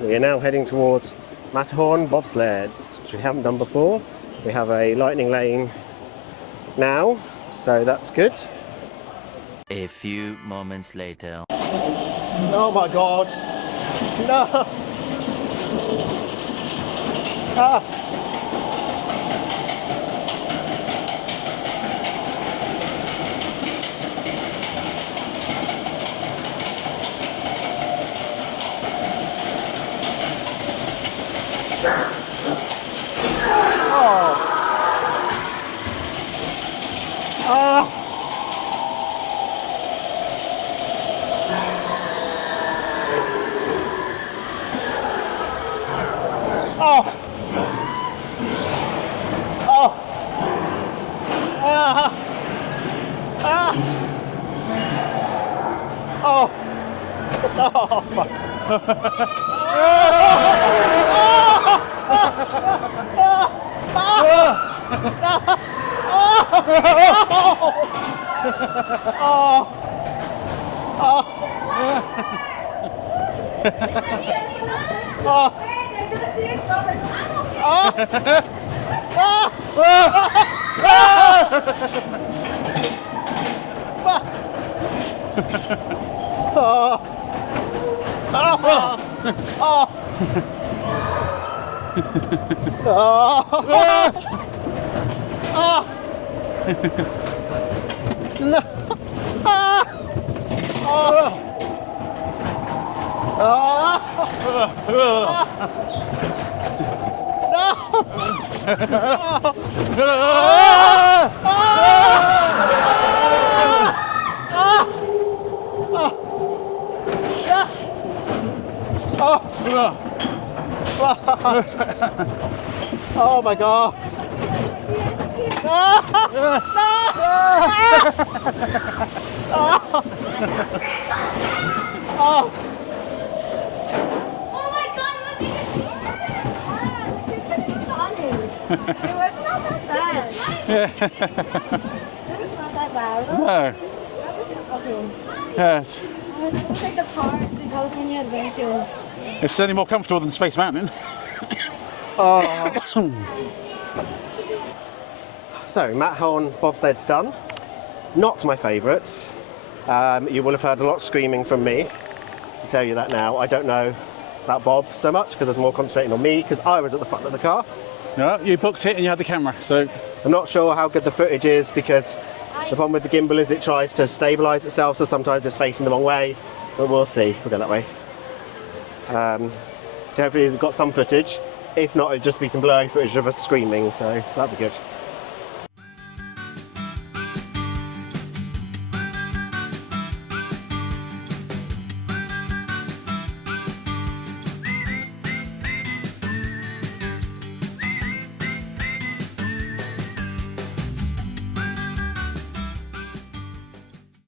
We are now heading towards Matterhorn Bobsleds, which we haven't done before. We have a lightning lane now, so that's good. A few moments later. Oh my god! No! Ah! Oh my god! It was not that bad. It was not that bad. No. Okay. Yes. We'll take the car to California Adventure. It's certainly more comfortable than Space Mountain. So, Matterhorn Bobsled's done. Not my favourite. You will have heard a lot of screaming from me. I'll tell you that now. I don't know about Bob so much because I was more concentrating on me because I was at the front of the car. No, you booked it and you had the camera, so... I'm not sure how good the footage is because the problem with the gimbal is it tries to stabilise itself, so sometimes it's facing the wrong way, but we'll see. We'll go that way. So hopefully we've got some footage. If not, it'll just be some blurry footage of us screaming, so that'll be good.